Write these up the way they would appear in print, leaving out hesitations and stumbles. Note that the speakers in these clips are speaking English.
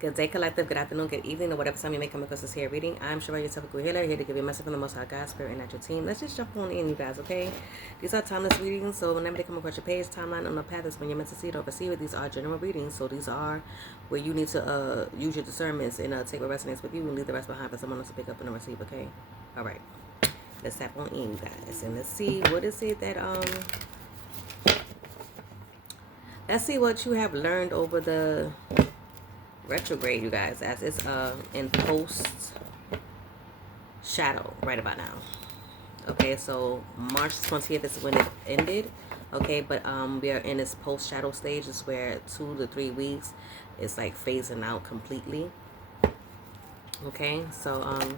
Good day, collective. Good afternoon, good evening, or whatever time you may come across this here reading. I'm Shabari, your typical healer, here to give you a message from the Most High God, Spirit, and natural team. Let's just jump on in, you guys, okay? These are timeless readings, so whenever they come across your page, timeline, on the path is when you're meant to see it or receive it. These are general readings, so these are where you need to use your discernments and take what resonates with you and leave the rest behind for someone else to pick up and receive, okay? All right. Let's tap on in, you guys, and let's see what is it that let's see what you have learned over the retrograde, you guys, as it's in post shadow right about now. Okay, so March 20th is when it ended. Okay, but we are in this post shadow stage. It's where 2 to 3 weeks is like phasing out completely. Okay, so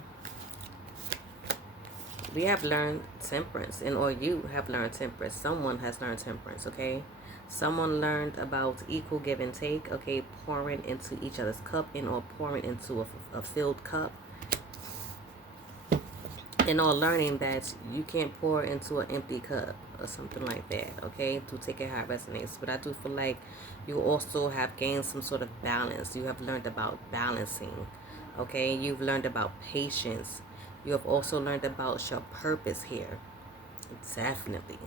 we have learned temperance, and or you have learned temperance. Someone has learned temperance. Okay, someone learned about equal give and take. Okay, pouring into each other's cup and or pouring into a filled cup, and or learning that you can't pour into an empty cup or something like that. Okay, to take it how it resonates. But I do feel like you also have gained some sort of balance. You have learned about balancing. Okay, you've learned about patience. You have also learned about your purpose here. Definitely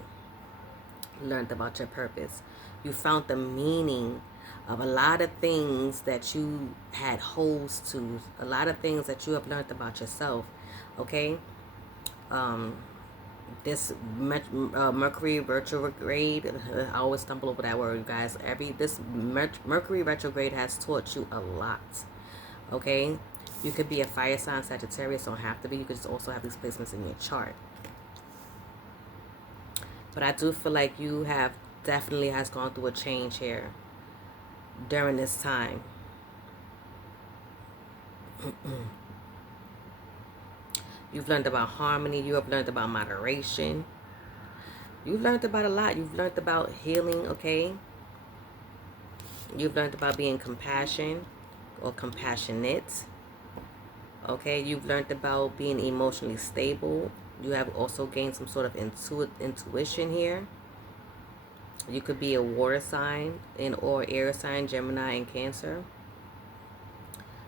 learned about your purpose. You found the meaning of a lot of things that you had holes to, a lot of things that you have learned about yourself. Okay, this Mercury retrograde, I always stumble over that word, you guys. This Mercury retrograde has taught you a lot. Okay, you could be a fire sign, Sagittarius, don't have to be. You could just also have these placements in your chart. But I do feel like you have definitely has gone through a change here during this time. You've learned about harmony. You have learned about moderation. You've learned about a lot. You've learned about healing, okay? You've learned about being compassion or compassionate. Okay, you've learned about being emotionally stable. You have also gained some sort of intuition here. You could be a water sign or air sign, Gemini and Cancer.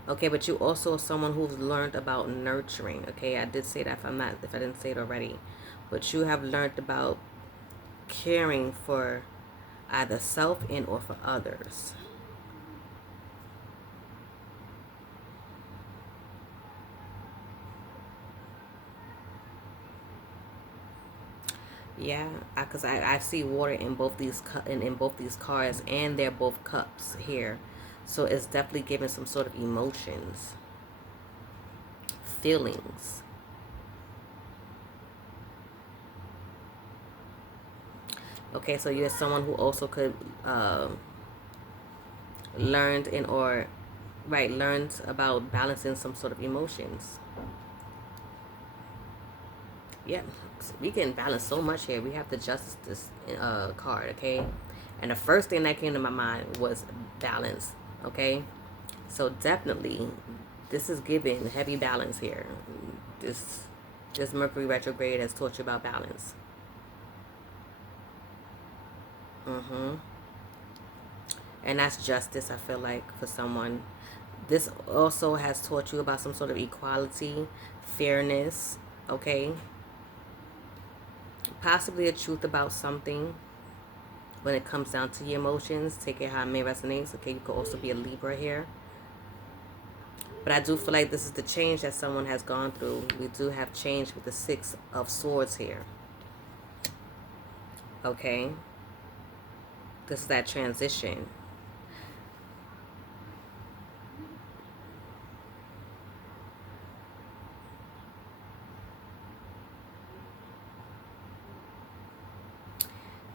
Okay, but you also someone who's learned about nurturing. Okay, I did say that if I didn't say it already. But you have learned about caring for either self and or for others. Yeah, because I see water in both these in both these cards, and they're both cups here, so it's definitely giving some sort of emotions, feelings. Okay, so you're someone who also could learned in or learned about balancing some sort of emotions. Yeah, we can balance so much here. We have the justice card, okay? And the first thing that came to my mind was balance, okay? So definitely, this is giving heavy balance here. This Mercury retrograde has taught you about balance. And that's justice, I feel like, for someone. This also has taught you about some sort of equality, fairness, okay? Possibly a truth about something when it comes down to your emotions. Take it how it may resonate. Okay, you could also be a Libra here. But I do feel like this is the change that someone has gone through. We do have change with the Six of Swords here. Okay? This is that transition.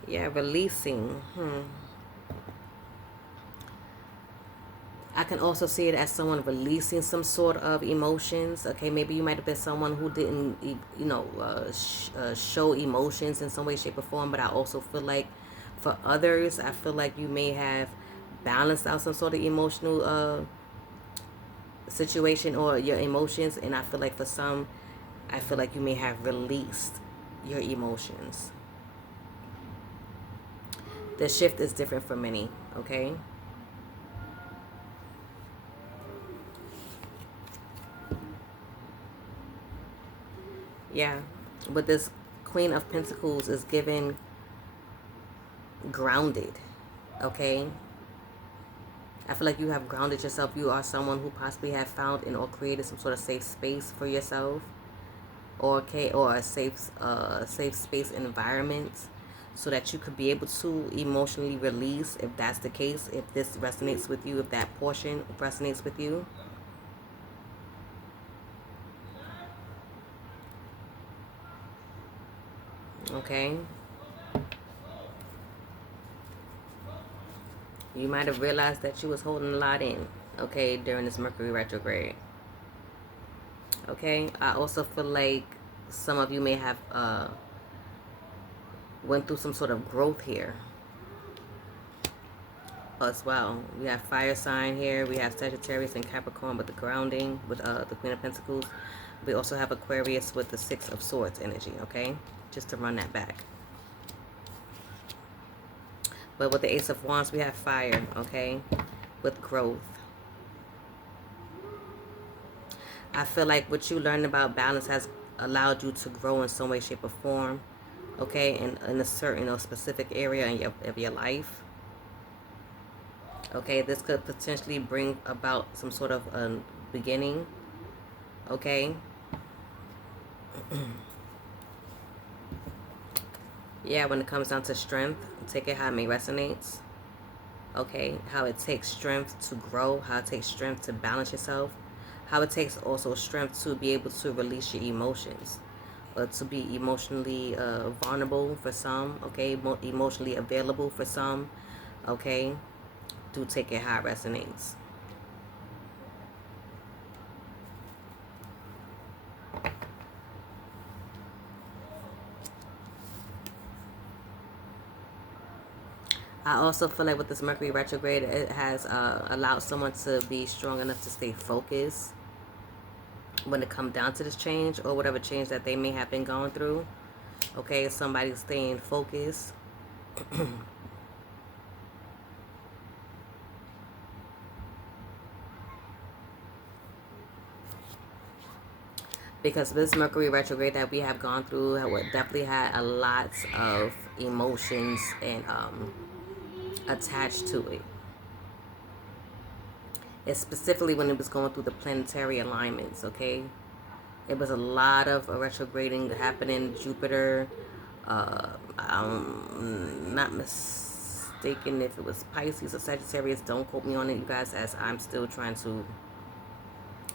Yeah, releasing. I can also see it as someone releasing some sort of emotions. Okay, maybe you might have been someone who didn't, show emotions in some way, shape, or form. But I also feel like for others, I feel like you may have balanced out some sort of emotional situation or your emotions. And I feel like for some, I feel like you may have released your emotions. The shift is different for many, okay? Yeah. But this Queen of Pentacles is given grounded. Okay. I feel like you have grounded yourself. You are someone who possibly have found and or created some sort of safe space for yourself, or a safe space environment, so that you could be able to emotionally release, if that's the case, if this resonates with you, if that portion resonates with you. Okay. You might have realized that you was holding a lot in, okay, during this Mercury retrograde. Okay. I also feel like some of you may have went through some sort of growth here as well. We have fire sign here. We have Sagittarius and Capricorn with the grounding with the Queen of Pentacles. We also have Aquarius with the Six of Swords energy, okay? Just to run that back. But with the Ace of Wands, we have fire, okay? With growth. I feel like what you learned about balance has allowed you to grow in some way, shape, or form, okay? In a certain or specific area of your life. Okay, this could potentially bring about some sort of a beginning, okay? Yeah, when it comes down to strength, take it how it may resonates. Okay, how it takes strength to grow, how it takes strength to balance yourself, how it takes also strength to be able to release your emotions, or to be emotionally vulnerable for some, okay, emotionally available for some, okay. Do take it how it resonates. I also feel like with this Mercury retrograde, it has allowed someone to be strong enough to stay focused when it comes down to this change, or whatever change that they may have been going through. Okay, somebody's staying focused. Because this Mercury retrograde that we have gone through definitely had a lot of emotions and attached to it. It's specifically when it was going through the planetary alignments, okay? It was a lot of retrograding happening. Jupiter, I'm not mistaken if it was Pisces or Sagittarius. Don't quote me on it, you guys, as I'm still trying to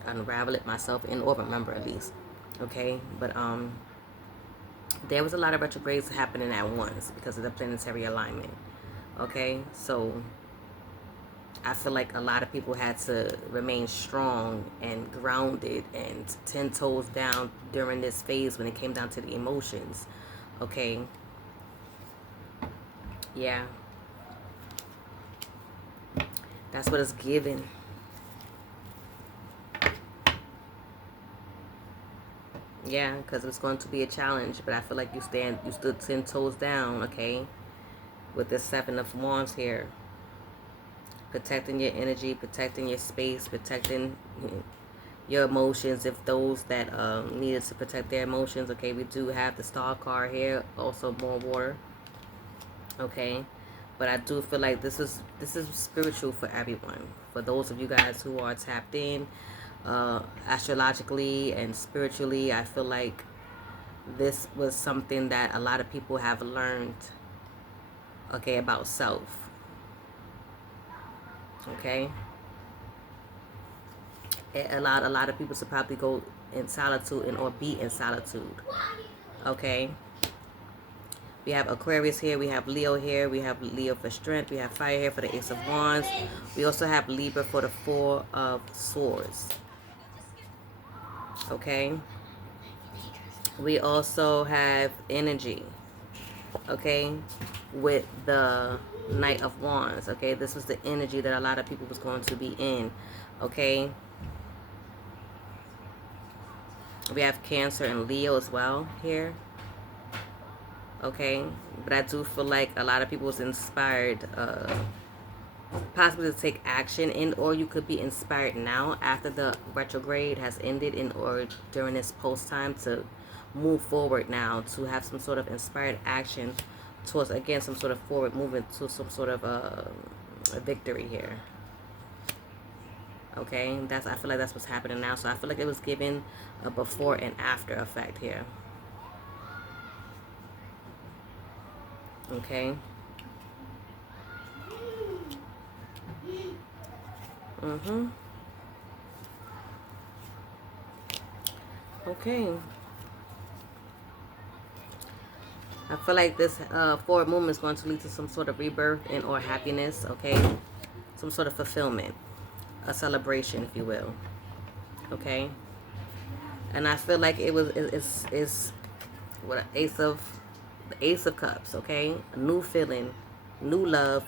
unravel it myself and or remember at least. Okay, but there was a lot of retrogrades happening at once because of the planetary alignment. Okay, so I feel like a lot of people had to remain strong and grounded and 10 toes down during this phase when it came down to the emotions. Okay. Yeah. That's what it's given. Yeah, because it's going to be a challenge, but I feel like you stood 10 toes down, okay, with this Seven of Wands here. Protecting your energy, protecting your space, protecting your emotions, if those that needed to protect their emotions. Okay, we do have the Star card here, also more water. Okay, but I do feel like this is spiritual for everyone. For those of you guys who are tapped in astrologically and spiritually, I feel like this was something that a lot of people have learned, okay, about self. Okay, it allowed a lot of people to probably go in solitude and or be in solitude. Okay, we have Aquarius here, we have Leo here, we have Leo for strength, we have fire here for the Ace of Wands, we also have Libra for the Four of Swords. Okay, we also have energy, okay, with the Knight of Wands. Okay, this was the energy that a lot of people was going to be in. Okay, we have Cancer and Leo as well here. Okay, but I do feel like a lot of people was inspired possibly to take action, and or you could be inspired now after the retrograde has ended, and or during this post time, to move forward now, to have some sort of inspired action towards, again, some sort of forward movement to some sort of a victory here. Okay, I feel like that's what's happening now. So I feel like it was given a before and after effect here. Okay. Okay. I feel like this forward movement is going to lead to some sort of rebirth and or happiness, okay? Some sort of fulfillment, a celebration, if you will, okay? And I feel like it's what, the Ace of Cups, okay? A new feeling, new love,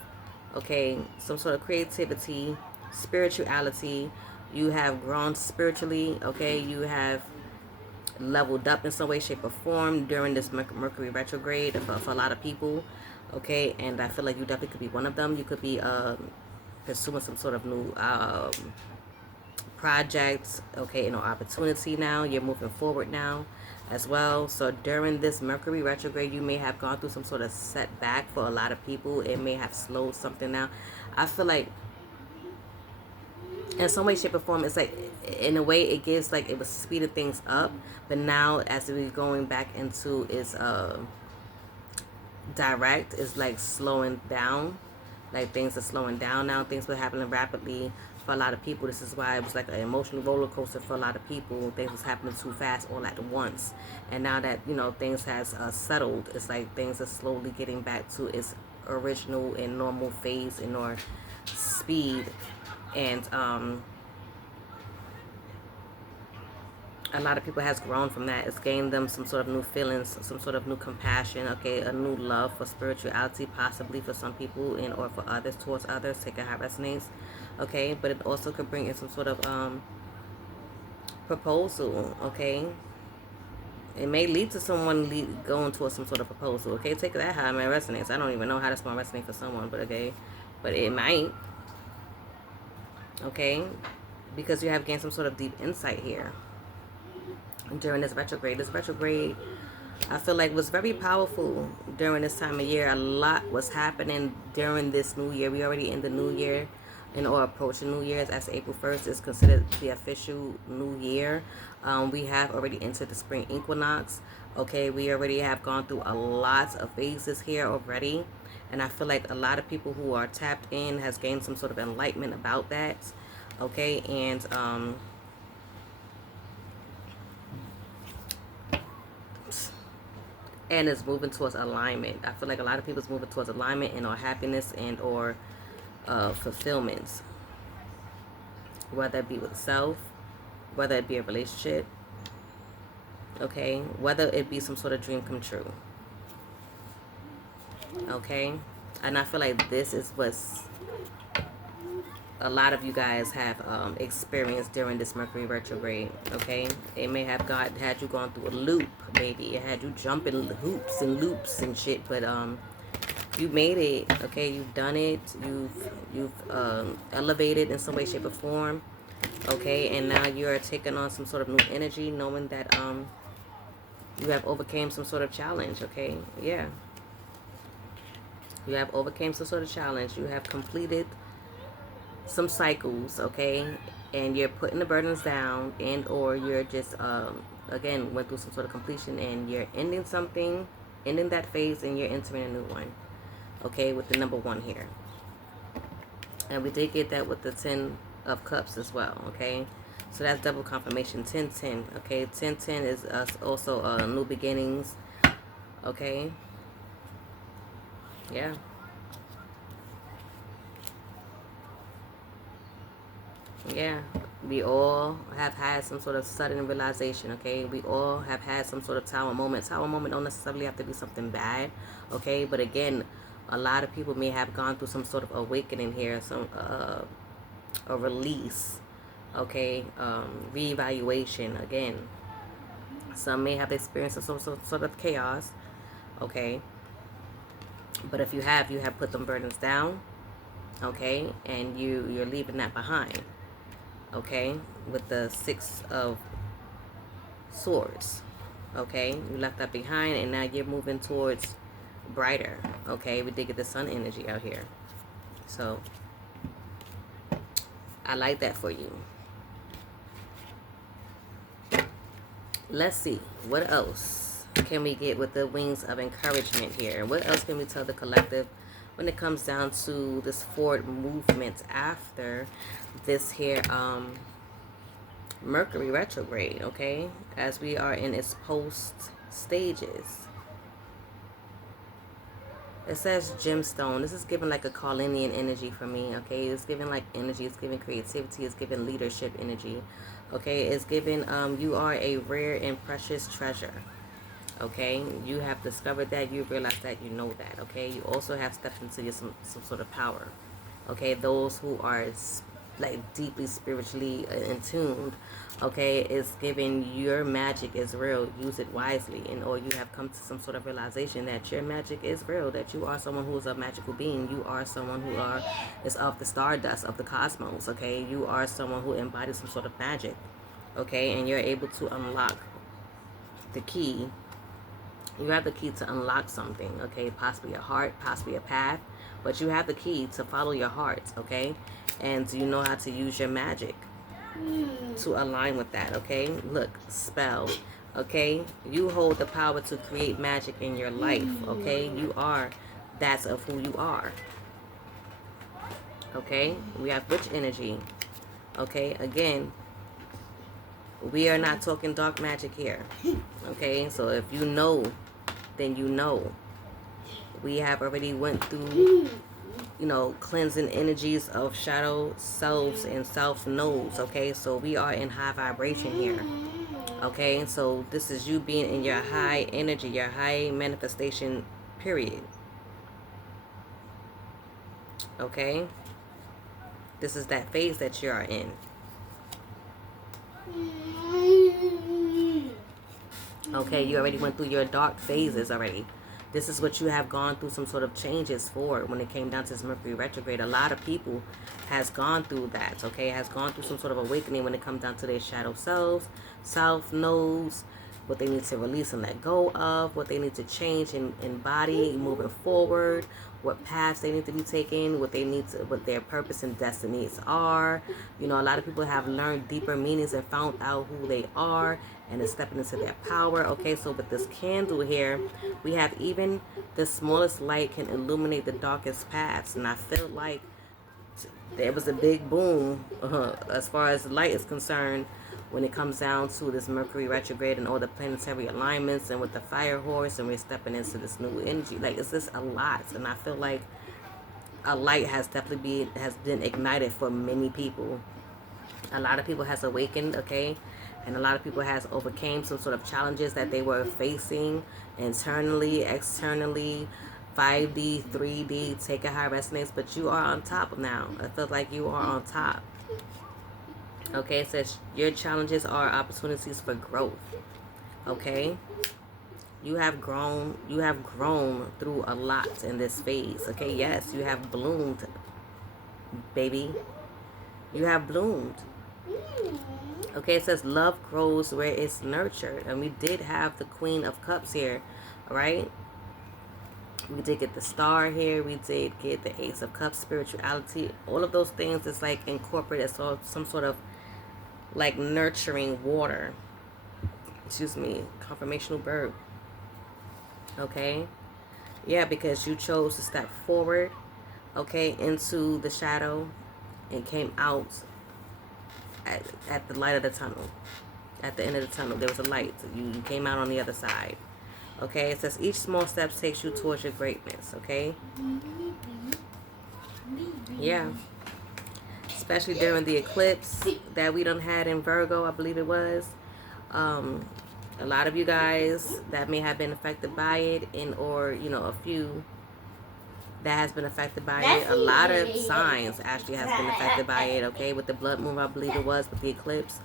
okay? Some sort of creativity, spirituality. You have grown spiritually, okay? You have leveled up in some way, shape, or form during this Mercury retrograde for a lot of people, okay? And I feel like you definitely could be one of them. You could be pursuing some sort of new projects, okay, opportunity now. You're moving forward now as well. So during this Mercury retrograde, you may have gone through some sort of setback for a lot of people. It may have slowed something down. I feel like in some way, shape, or form, it's like, in a way, it gives, like, it was speeded things up, but now as we're going back into its direct, is like slowing down. Like, things are slowing down now. Things were happening rapidly for a lot of people. This is why it was like an emotional roller coaster for a lot of people. Things was happening too fast all at once. And now that, things has settled, it's like things are slowly getting back to its original and normal phase and or speed. And a lot of people has grown from that. It's gained them some sort of new feelings, some sort of new compassion, okay, a new love for spirituality, possibly for some people and or for others, towards others, take it how it resonates, okay? But it also could bring in some sort of proposal, okay? It may lead to someone going towards some sort of proposal, okay? Take that how it resonates. I don't even know how that's going to resonate for someone, but okay? But it might, okay? Because you have gained some sort of deep insight here during this retrograde. This retrograde, I feel like, was very powerful during this time of year. A lot was happening during this new year. We already in the new year or approaching New Year's, as April 1st is considered the official new year. We have already entered the spring equinox. Okay, we already have gone through a lot of phases here already. And I feel like a lot of people who are tapped in has gained some sort of enlightenment about that. Okay, and is moving towards alignment. I feel like a lot of people is moving towards alignment and or happiness and or fulfillments, whether it be with self, whether it be a relationship, okay, whether it be some sort of dream come true, okay. And I feel like this is what's a lot of you guys have experienced during this Mercury retrograde, okay? It may have had you gone through a loop, maybe. It had you jumping hoops and loops and shit, but you made it, okay? You've done it. You've elevated in some way, shape, or form, okay? And now you're taking on some sort of new energy, knowing that you have overcame some sort of challenge, okay? Yeah. You have overcame some sort of challenge. You have completed some cycles, okay, and you're putting the burdens down, and or you're just again went through some sort of completion, and you're ending that phase, and you're entering a new one, okay, with the number 1 here. And we did get that with the 10 of Cups as well, okay, so that's double confirmation. 10-10, okay. 10-10 is also new beginnings, okay. Yeah. Yeah, we all have had some sort of sudden realization, okay? We all have had some sort of tower moment. Tower moment don't necessarily have to be something bad, okay? But again, a lot of people may have gone through some sort of awakening here, some a release, okay? Reevaluation, again. Some may have experienced some sort of chaos, okay? But if you have put them burdens down, okay? And you're leaving that behind. Okay, with the 6 of Swords, Okay, you left that behind, and now you're moving towards brighter. Okay, we did get the sun energy out here, so I like that for you. Let's see, what else can we get with the wings of encouragement here? What else can we tell the collective when it comes down to this forward movement after this here Mercury retrograde, okay? As we are in its post stages. It says gemstone. This is giving like a Carlinian energy for me, okay? It's giving like energy. It's giving creativity. It's giving leadership energy, okay? It's giving, you are a rare and precious treasure, okay? You have discovered that. You realize that. You know that, okay? You also have stepped into some sort of power, okay? Those who are like deeply spiritually in tuned, okay, is giving your magic is real. Use it wisely, and or you have come to some sort of realization that your magic is real, that you are someone who is a magical being. You are someone who is of the stardust of the cosmos, okay? You are someone who embodies some sort of magic, okay? And you're able to unlock the key. You have the key to unlock something, okay? Possibly a heart, possibly a path, but you have the key to follow your heart, okay? And you know how to use your magic to align with that, okay? Look, spell, okay? You hold the power to create magic in your life, okay? You are, that's of who you are, okay? We have witch energy, okay? Again, we are not talking dark magic here, okay? So if you know, then you know. We have already went through, you know, cleansing energies of shadow selves and self knows, okay? So we are in high vibration here, okay? So this is you being in your high energy, your high manifestation period, okay? This is that phase that you are in. Okay, you already went through your dark phases already. This is what you have gone through some sort of changes for when it came down to this Mercury retrograde. A lot of people has gone through that, okay? Has gone through some sort of awakening when it comes down to their shadow selves. Self knows what they need to release and let go of, what they need to change and embody moving forward, what paths they need to be taking, what they need to, what their purpose and destinies are. You know, a lot of people have learned deeper meanings and found out who they are and is stepping into their power. Okay, so with this candle here, we have even the smallest light can illuminate the darkest paths. And I feel like there was a big boom as far as light is concerned when it comes down to this Mercury retrograde and all the planetary alignments and with the fire horse, and we're stepping into this new energy. Like, it's just a lot, and I feel like a light has definitely been ignited for many people. A lot of people has awakened, okay, and a lot of people has overcame some sort of challenges that they were facing internally, externally, 5D, 3D, take it how it resonates, but you are on top now. I feel like you are on top. Okay, it says your challenges are opportunities for growth. Okay, you have grown through a lot in this phase. Okay, yes, you have bloomed, baby. You have bloomed. Okay, it says love grows where it's nurtured, and we did have the Queen of Cups here, right? We did get the Star here. We did get the Ace of Cups, spirituality. All of those things is like incorporated as some sort of like nurturing water. Excuse me, confirmational verb. Okay, yeah, because you chose to step forward, okay, into the shadow and came out at the light of the tunnel. At the end of the tunnel, there was a light. You came out on the other side. Okay, it says each small step takes you towards your greatness. Okay, yeah. Especially during the eclipse that we done had in Virgo, I believe it was. A lot of you guys that may have been affected by it, or you know, a few that has been affected by it. A lot of signs actually has been affected by it. Okay, with the blood moon, I believe it was, with the eclipse.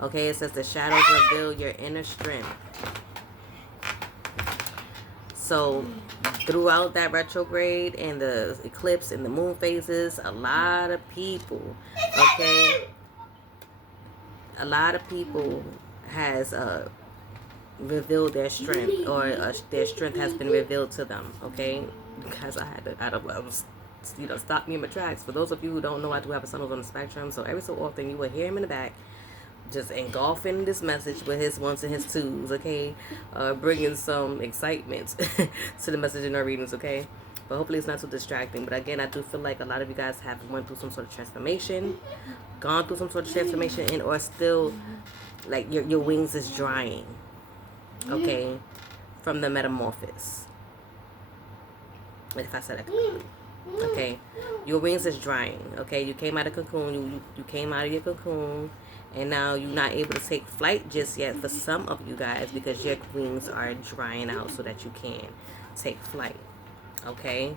Okay, it says the shadows reveal your inner strength. So throughout that retrograde and the eclipse and the moon phases, a lot of people, okay, a lot of people has reveal their strength, or their strength has been revealed to them. Okay, because I was, stop me in my tracks. For those of you who don't know, I do have a son who's on the spectrum, so every so often you will hear him in the back just engulfing this message with his ones and his twos, okay? Bringing some excitement to the message in our readings, okay? But hopefully it's not too distracting. But again, I do feel like a lot of you guys have went through some sort of transformation, gone through some sort of transformation, and or still, like, your wings is drying, okay? From the metamorphosis. If I said that correctly. Okay? Your wings is drying, okay? You came out of cocoon, you came out of your cocoon, and now you're not able to take flight just yet for some of you guys because your wings are drying out so that you can take flight. Okay?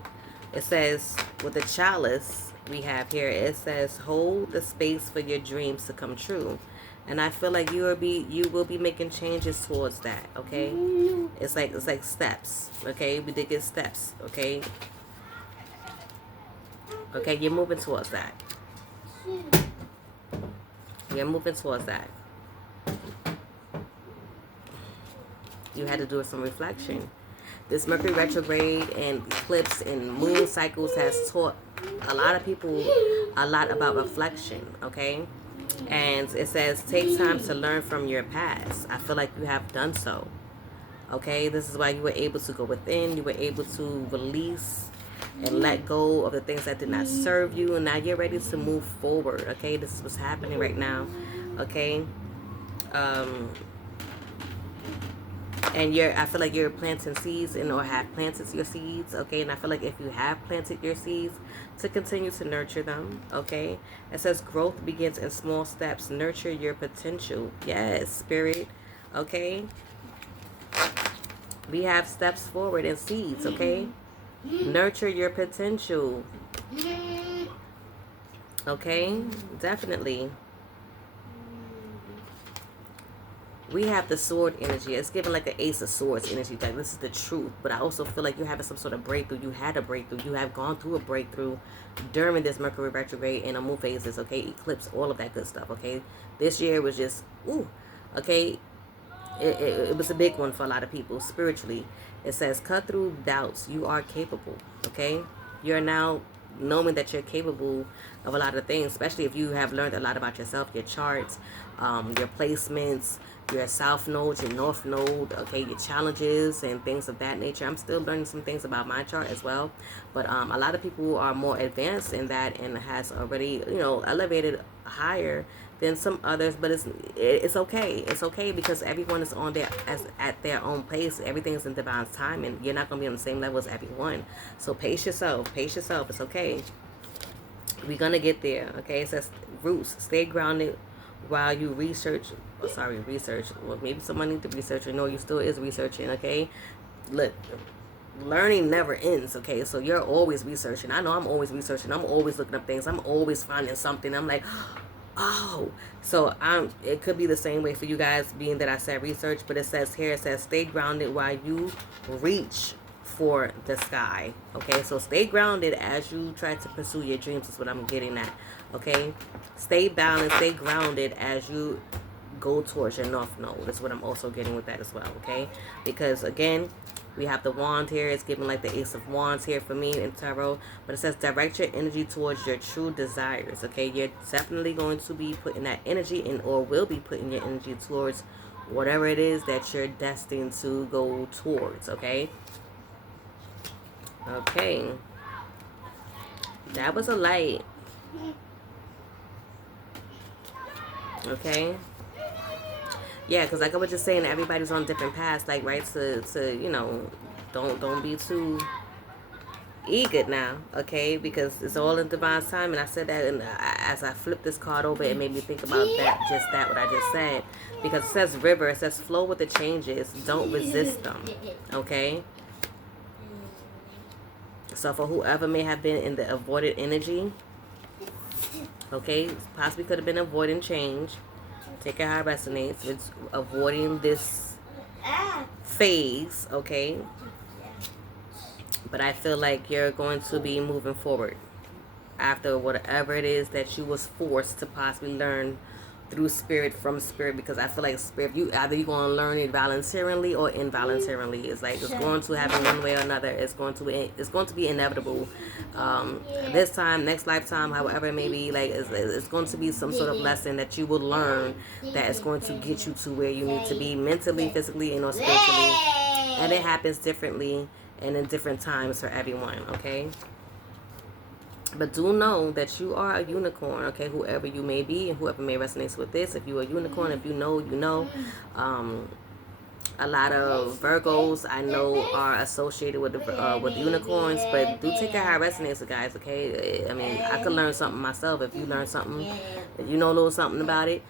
It says, with the chalice we have here, it says, hold the space for your dreams to come true. And I feel like you will be making changes towards that, okay? It's like steps, okay? We did get steps, okay? Okay, you're moving towards that. You're moving towards that. You had to do some reflection. This Mercury retrograde and eclipse and moon cycles has taught a lot of people a lot about reflection, okay? And it says, take time to learn from your past. I feel like you have done so, okay? This is why you were able to go within. You were able to release and let go of the things that did not serve you, and now you're ready to move forward, okay? This is what's happening right now, okay? And I feel like you're planting seeds or have planted your seeds, okay? And I feel like if you have planted your seeds, to continue to nurture them, okay? It says growth begins in small steps. Nurture your potential. Yes, Spirit, okay? We have steps forward and seeds, okay? Nurture your potential. Okay? Definitely. We have the sword energy. It's given like an ace of swords energy. Like, this is the truth. But I also feel like you're having some sort of breakthrough. You had a breakthrough. You have gone through a breakthrough during this Mercury retrograde and moon phases, okay? Eclipse, all of that good stuff, okay? This year was just, okay? It was a big one for a lot of people spiritually. It says, cut through doubts. You are capable, okay? You're now knowing that you're capable of a lot of things, especially if you have learned a lot about yourself, your charts, your placements, your south node, your north node, okay, your challenges and things of that nature. I'm still learning some things about my chart as well, but a lot of people are more advanced in that and has already, elevated higher than some others. But it's okay. It's okay because everyone is at their own pace. Everything is in divine time, and you're not gonna be on the same level as everyone. So pace yourself. Pace yourself. It's okay. We're gonna get there. Okay. It says roots. Stay grounded while you research. Research. Well, maybe someone needs to research. You know, you still is researching. Okay. Look. Learning never ends, okay? So you're always researching. I know I'm always researching. I'm always looking up things. I'm always finding something. I'm like, oh. So it could be the same way for you guys, being that I said research, but it says here, it says stay grounded while you reach for the sky, okay? So stay grounded as you try to pursue your dreams is what I'm getting at, okay? Stay balanced, stay grounded as you go towards your north node. That's what I'm also getting with that as well, okay? Because again, we have the wand here. It's giving like the ace of wands here for me in tarot. But it says direct your energy towards your true desires, okay? You're definitely going to be putting that energy in, or will be putting your energy towards whatever it is that you're destined to go towards, okay? Okay. That was a light. Okay. Yeah, because like I was just saying, everybody's on different paths, like, right, to don't be too eager now, okay, because it's all in divine time. And I said that, and as I flipped this card over, it made me think about what I just said, because it says river, it says flow with the changes, don't resist them, okay? So for whoever may have been in the avoided energy, okay, possibly could have been avoiding change. Take it how it resonates. It's avoiding this phase, okay? But I feel like you're going to be moving forward after whatever it is that you was forced to possibly learn through spirit, from spirit, because I feel like spirit, you either you're going to learn it voluntarily or involuntarily. It's like it's going to happen one way or another. It's going to be inevitable. This time, next lifetime, however it may be, like it's going to be some sort of lesson that you will learn that is going to get you to where you need to be mentally, physically, and or spiritually. And it happens differently and in different times for everyone. Okay. But do know that you are a unicorn, okay? Whoever you may be and whoever may resonate with this. If you're a unicorn, if you know, you know. A lot of Virgos I know are associated with with unicorns, but do take it how it resonates with guys, okay? I mean, I could learn something myself. If you learn something, if you know a little something about it,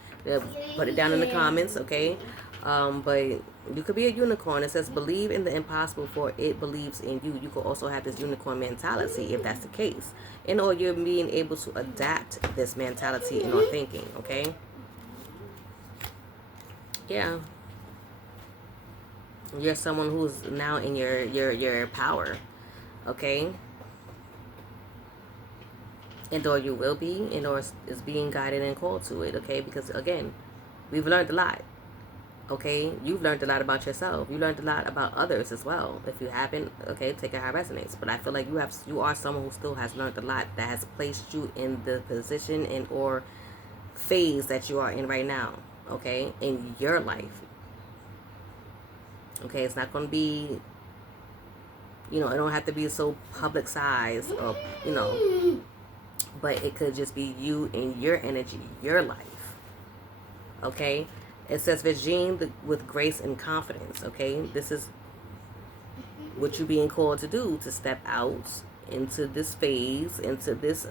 put it down in the comments, okay? But you could be a unicorn. It says believe in the impossible for it believes in you. You could also have this unicorn mentality if that's the case. And or you're being able to adapt this mentality in your thinking, okay? Yeah. You're someone who's now in your power, okay? And or you will be, and or is being guided and called to it, okay? Because again, we've learned a lot. Okay, you've learned a lot about yourself. You learned a lot about others as well. If you haven't, okay, take it how it resonates. But I feel like you are someone who still has learned a lot that has placed you in the position and or phase that you are in right now. Okay, in your life. Okay, it's not going to be, it don't have to be so publicized or, but it could just be you and your energy, your life. Okay. It says regime with grace and confidence, okay? This is what you're being called to do, to step out into this phase, into this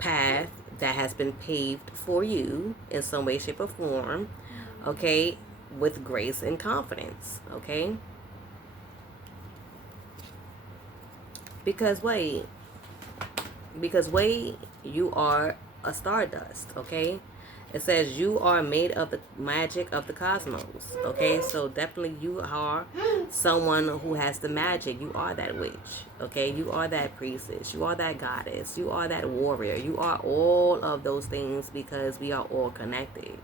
path that has been paved for you in some way, shape, or form, okay? With grace and confidence, okay? Because wait, you are a stardust, okay? It says you are made of the magic of the cosmos. Okay, so definitely you are someone who has the magic. You are that witch. Okay, you are that priestess. You are that goddess. You are that warrior. You are all of those things because we are all connected.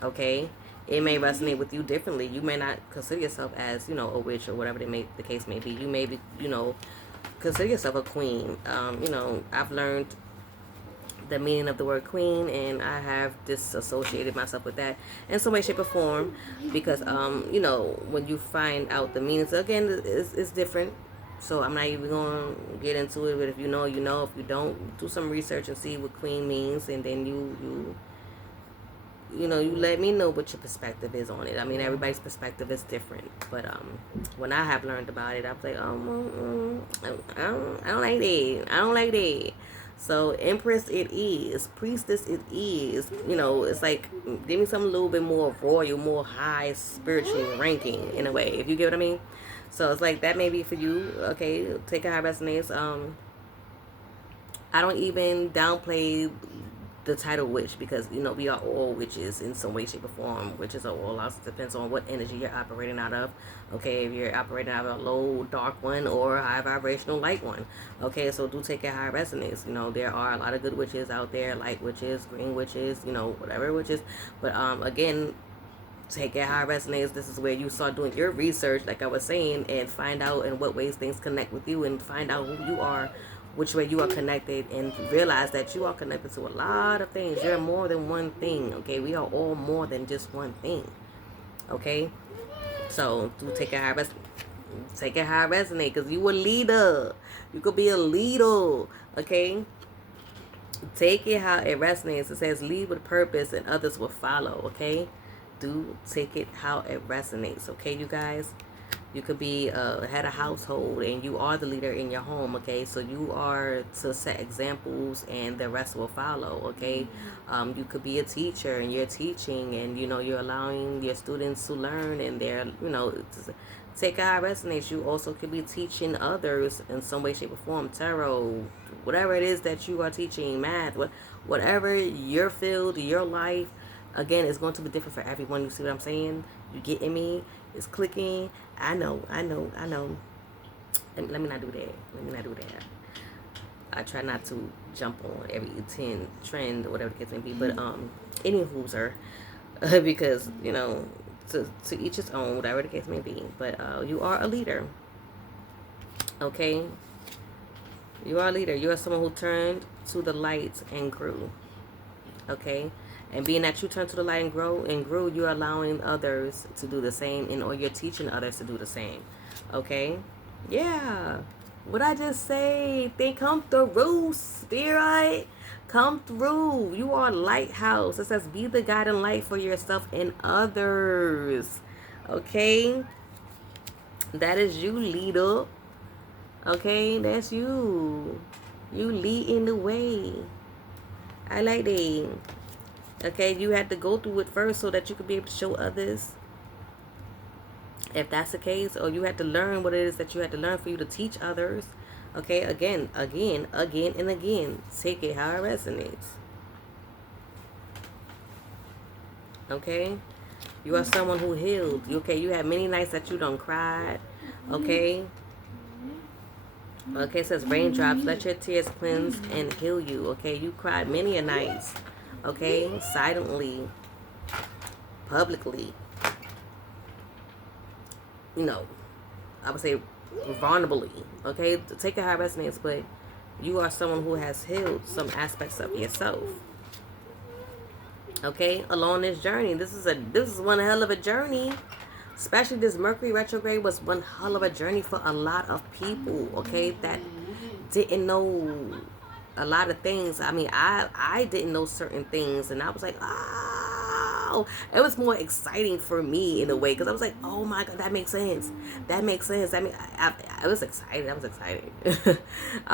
Okay, it may resonate with you differently. You may not consider yourself as a witch or whatever the case may be. You may be consider yourself a queen. I've learned the meaning of the word queen, and I have disassociated myself with that in some way, shape, or form, because when you find out the meanings, again, it's different. So I'm not even going to get into it, but if you know, if you don't, do some research and see what queen means, and then you let me know what your perspective is on it. I mean, everybody's perspective is different, but when I have learned about it, I'm like, I don't like that. I don't like that. So Empress it is, Priestess it is. It's like, give me something a little bit more royal, more high spiritual ranking in a way, if you get what I mean. So it's like that may be for you. Okay, take it how it resonates. I don't even downplay the title witch, because we are all witches in some way, shape, or form. Witches are all out. Depends on what energy you're operating out of. Okay, if you're operating out of a low dark one or a high vibrational light one. Okay, so do take it how it resonates. There are a lot of good witches out there, light witches, green witches, whatever witches. But again, take it how it resonates. This is where you start doing your research, like I was saying, and find out in what ways things connect with you, and find out who you are, which way you are connected, and realize that you are connected to a lot of things. You're more than one thing, okay? We are all more than just one thing, okay? So do take it how it resonates, because you a leader. You could be a leader, okay? Take it how it resonates. It says lead with purpose and others will follow, okay? Do take it how it resonates, okay, you guys? You could be head of household, and you are the leader in your home, okay? So you are to set examples, and the rest will follow, okay? You could be a teacher, and you're teaching, and, you're allowing your students to learn, and they're, take it how it resonates. You also could be teaching others in some way, shape, or form, tarot, whatever it is that you are teaching, math, whatever your field, your life. Again, it's going to be different for everyone. You see what I'm saying? You getting me? It's clicking. I know. Let me not do that. I try not to jump on every 10 trend or whatever the case may be. But any hooser, because to each his own, whatever the case may be. But you are a leader, okay? You are a leader. You are someone who turned to the light and grew, okay? And being that you turn to the light and grew, you're allowing others to do the same, and or you're teaching others to do the same, okay? Yeah. What I just say? They come through, spirit. Come through. You are a lighthouse. It says, be the guiding light for yourself and others. Okay? That is you, leader. Okay? That's you. You leading the way. I like that. Okay? You had to go through it first so that you could be able to show others. If that's the case, or you had to learn what it is that you had to learn for you to teach others. Okay, again, and again. Take it how it resonates. Okay? You are someone who healed. Okay, you had many nights that you done cried. Okay? Okay, it says raindrops, let your tears cleanse and heal you. Okay, you cried many a nights. Okay, silently, publicly. I would say vulnerably, okay? Take it how it resonates, but you are someone who has healed some aspects of yourself, okay? Along this journey, this is one hell of a journey. Especially this Mercury retrograde was one hell of a journey for a lot of people, okay? That didn't know a lot of things. I mean, I didn't know certain things, and I was like, it was more exciting for me in a way, because I was like, oh my god, that makes sense. I mean, I was excited. I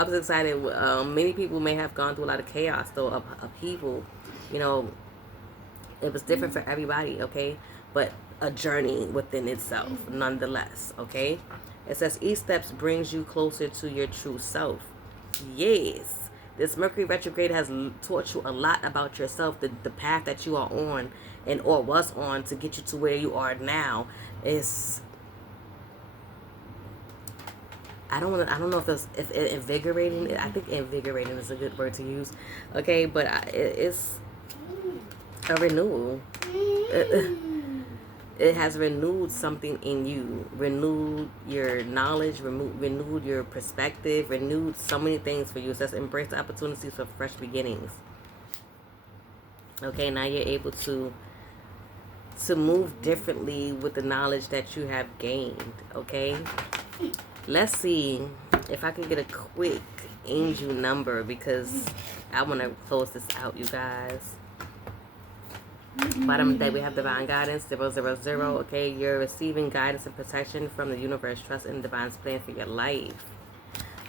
was excited. Many people may have gone through a lot of chaos though, of people. It was different for everybody, okay? But a journey within itself nonetheless, okay? It says each steps brings you closer to your true self. Yes, this Mercury retrograde has taught you a lot about yourself. The path that you are on, and or was on, to get you to where you are now is, I don't know if invigorating. I think invigorating is a good word to use, okay? But it's a renewal. It has renewed something in you, renewed your knowledge, renewed your perspective, renewed so many things for you. It says embrace the opportunities for fresh beginnings. Okay, now you're able to move differently with the knowledge that you have gained, okay? Let's see if I can get a quick angel number, because I want to close this out, you guys. Bottom of the day, we have divine guidance 000. Okay, you're receiving guidance and protection from the universe. Trust in divine's plan for your life.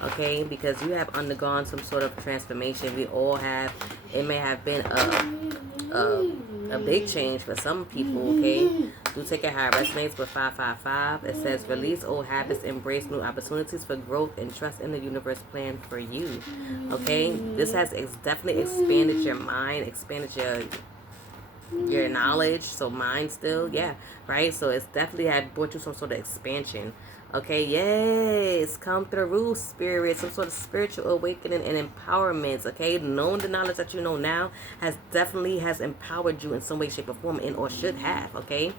Okay, because you have undergone some sort of transformation. We all have. It may have been a big change for some people. Okay, do take it how it resonates with 555. It says release old habits, embrace new opportunities for growth, and trust in the universe plan for you. Okay, this has definitely expanded your mind, expanded your knowledge. So mine still, yeah, right? So it's definitely had brought you some sort of expansion. Okay, yes, come through, spirit, some sort of spiritual awakening and empowerment. Okay, knowing the knowledge that you know now has empowered you in some way, shape, or form, and or should have. Okay,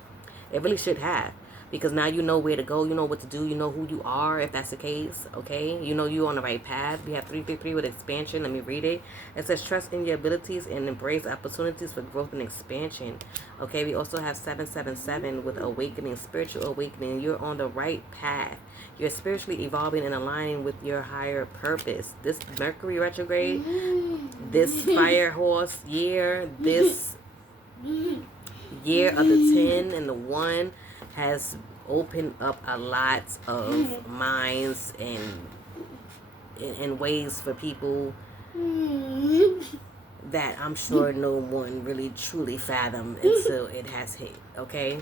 it really should have, because now you know where to go, you know what to do, you know who you are, if that's the case. Okay, you know you're on the right path. We have 333 with expansion. Let me read it. It says trust in your abilities and embrace opportunities for growth and expansion. Okay, we also have 777 with awakening, spiritual awakening. You're on the right path. You're spiritually evolving and aligning with your higher purpose. This Mercury retrograde, this fire horse year, this year of the 10 and the 1 has opened up a lot of minds and ways for people that I'm sure no one really truly fathomed until it has hit. Okay,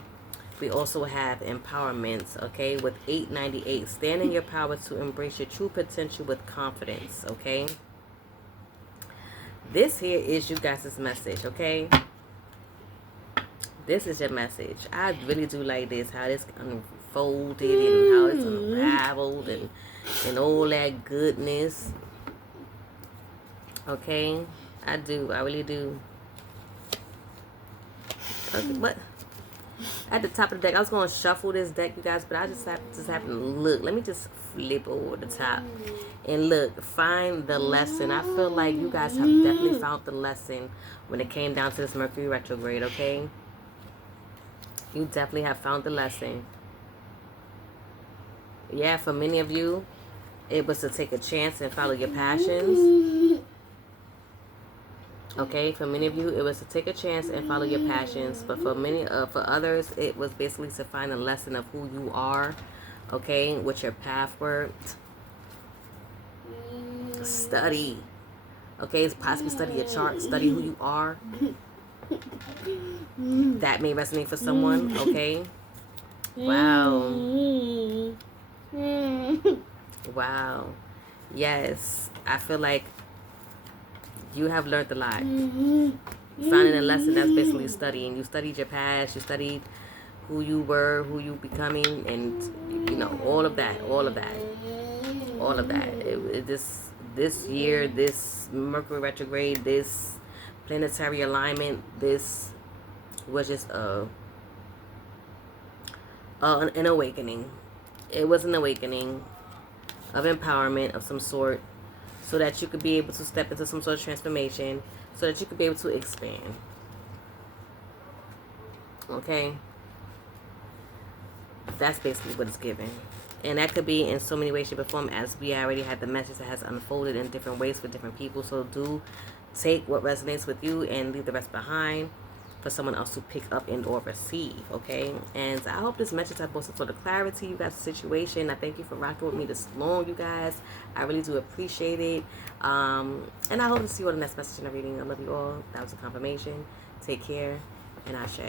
we also have empowerment. Okay, with 898, stand in your power to embrace your true potential with confidence. Okay, this here is you guys' message. Okay, this is your message. I really do like this, how this unfolded and how it's unraveled and all that goodness. Okay? I do. I really do. Okay, but at the top of the deck, I was going to shuffle this deck, you guys, but I just happened to look. Let me just flip over the top and look. Find the lesson. I feel like you guys have definitely found the lesson when it came down to this Mercury retrograde, okay? You definitely have found the lesson. Yeah, for many of you, it was to take a chance and follow your passions. Okay, for many of you, it was to take a chance and follow your passions. But for others, it was basically to find a lesson of who you are. Okay, what your path worked. Study. Okay, it's possibly study your chart, study who you are. That may resonate for someone. Okay. Wow. Wow. Yes, I feel like you have learned a lot. Finding a lesson, that's basically studying. You studied your past, you studied who you were, who you becoming, and you know, all of that. This year, this Mercury retrograde, this planetary alignment, this was just an awakening. It was an awakening of empowerment of some sort, so that you could be able to step into some sort of transformation, so that you could be able to expand. Okay? That's basically what it's given. And that could be in so many ways, shape, or form, as we already had the message that has unfolded in different ways for different people. So do take what resonates with you and leave the rest behind for someone else to pick up and or receive, okay? And I hope this message has brought some sort of clarity. You guys' situation. I thank you for rocking with me this long, you guys. I really do appreciate it. And I hope to see you on the next message in the reading. I love you all. That was a confirmation. Take care, and Ashe.